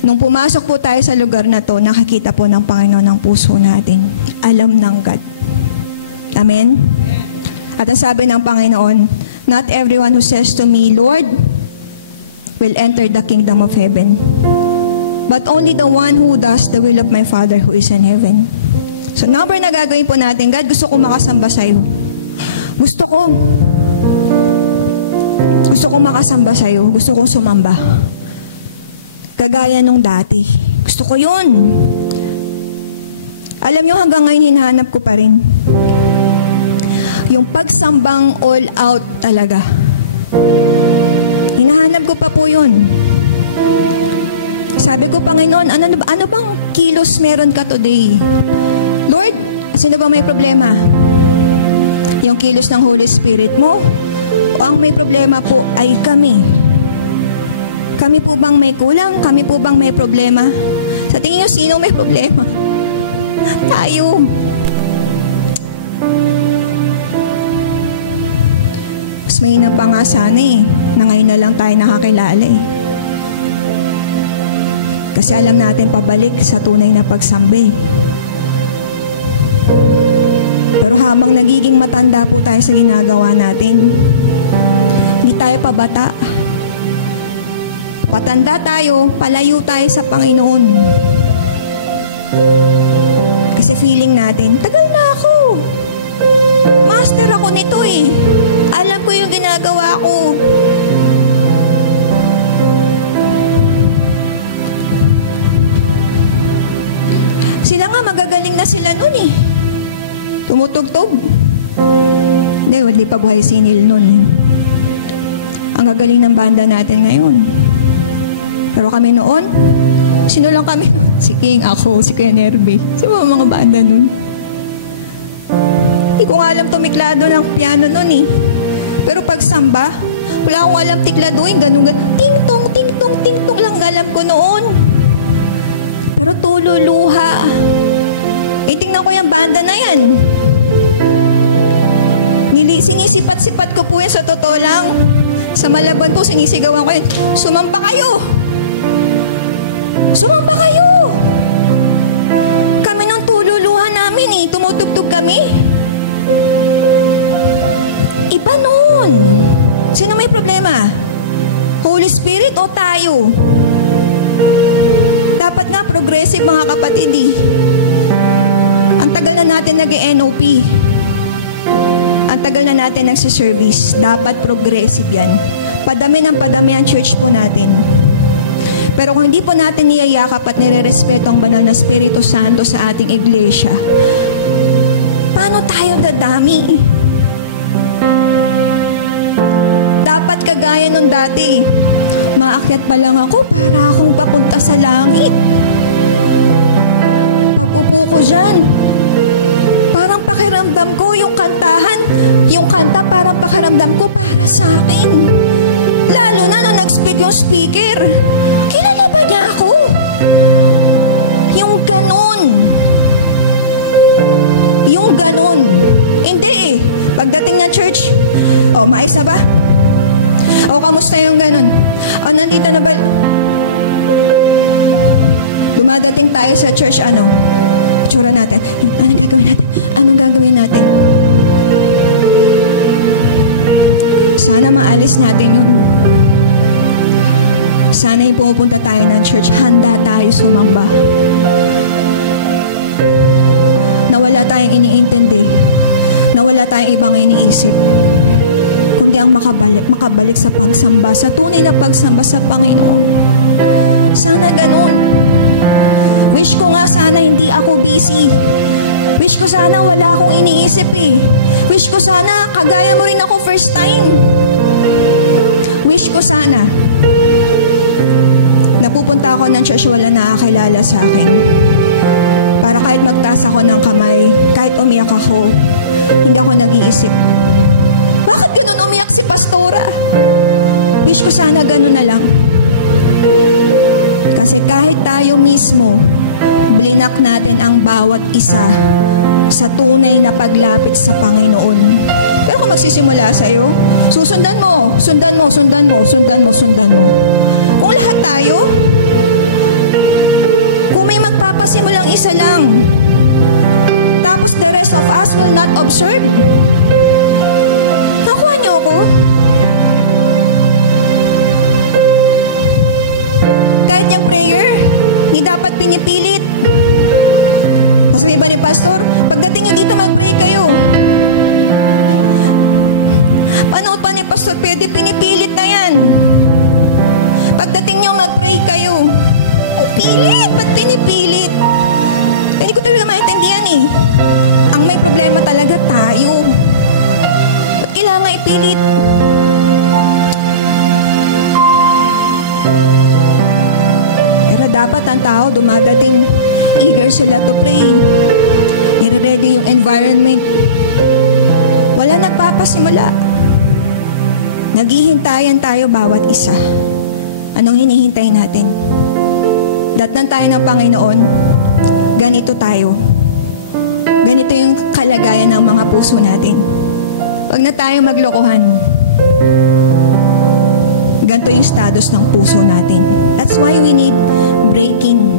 Nung pumasok po tayo sa lugar na to, nakakita po ng Panginoon ang puso natin. Alam ng God. Amen? At ang sabi ng Panginoon, not everyone who says to me, Lord, will enter the kingdom of heaven, but only the one who does the will of my Father who is in heaven. So number na gagawin po natin, God, gusto ko makasamba sa'yo. Gusto ko makasamba sa'yo. Gusto kong sumamba. Kagaya nung dati. Gusto ko yun. Alam nyo, hanggang ngayon hinahanap ko pa rin. Yung pagsambang all out talaga. Hinahanap ko pa po yun. Sabi ko, Panginoon, ano bang kilos meron ka today? Lord, sino ba may problema? Yung kilos ng Holy Spirit mo? O ang may problema po ay kami? Kami po bang may kulang? Kami po bang may problema? Sa tingin nyo, sino may problema? Tayo. Mas mahina pa nga sana na ngayon na lang tayo nakakilala Kasi alam natin pabalik sa tunay na pagsambi. Pero habang nagiging matanda po tayo sa ginagawa natin, hindi tayo pabata. Patanda tayo, palayo tayo sa Panginoon. Kasi feeling natin, tagal na ako. Master ako nito Alam ko yung ginagawa ko. Sila nga, magagaling na sila nun Tumutugtog. Hindi pa buhay si Neil nun Ang gagaling ng banda natin ngayon. Pero kami noon, sino lang kami? Si King, ako, si Kuya Nerby. Sino mga banda nun? Hindi ko nga alam tumiklado ng piano nun Pero pag samba, wala akong alam tikladuin. Ganun. Ting-tong, ting-tong, ting-tong lang alam ko noon. Pero tululuha. Tingnan ko yung banda na yan. Sinisipat-sipat ko po yan sa totoo lang. Sa Malabon po, sinisigawan ko yun. Sumampa kayo! Sumampa kayo! Kami nung tululuha namin tumutugtog kami. Iba nun. Sino may problema? Holy Spirit o tayo? Dapat nga progressive mga kapatid Ang tagal na natin nag-NOP. Ang tagal na natin nagsiservice. Dapat progressive yan. Padami ng padami ang church po natin. Pero kung hindi po natin niyayakap at nire-respeto ang banal na Espiritu Santo sa ating iglesia, paano tayo dadami? Dapat kagaya nung dati, maakyat pa lang ako para akong papunta sa langit. Upo ko dyan. Parang pakiramdam ko yung kantahan, yung kanta parang pakiramdam ko para sa akin. Lalo na nung nag-speak yung speaker. Kilala ba niya ako? Yung ganun. Yung ganun. Hindi Pagdating ng church, maayos na ba? Kamusta yung ganun? Nandito na ba? Dumadating tayo sa church, itsura natin. Anong gagawin natin? Sana maalis natin yun. Sana yung pumupunta tayo ng church, handa tayo sumamba. Nawala tayong iniintindi. Nawala tayong ibang iniisip. Kundi ang makabalik sa pagsamba, sa tunay na pagsamba sa Panginoon. Sana ganun. Wish ko nga sana hindi ako busy. Wish ko sana wala akong iniisip Wish ko sana kagaya mo rin ako first time. Wish ko sana napupunta ako ng church, wala nakakilala sa akin. Para kahit magtaas ako ng kamay, kahit umiyak ako, hindi ako nag-iisip, bakit ganun umiyak si Pastora? Wish ko sana ganun na lang. Kasi kahit tayo mismo, blinak natin ang bawat isa sa tunay na paglapit sa Panginoon. Pero kung magsisimula sa'yo, susundan mo. Kung lahat tayo, isa lang. Tapos the rest of us will not observe. Nakuha niyo ako? Kahit yung prayer, hindi dapat pinipilit. Tapos iba ni Pastor, pagdating nyo dito, mag-pray kayo. Panood pa ni Pastor, pwede pinipilit na yan. Pagdating nyo, mag-pray kayo. Pilit! Ba't pinipilit? Hindi ko talaga maintindihan eh. Ang may problema talaga tayo. Ba't kailangan ipilit? Pero dapat ang tao dumadating, eager sila to pray. I-ready yung environment. Wala nagpapasimula. Naghihintayan tayo bawat isa. Anong hinihintay natin? Datnan tayo ng Panginoon, ganito tayo. Ganito yung kalagayan ng mga puso natin. Huwag na tayo maglokohan. Ganito yung status ng puso natin. That's why we need breaking.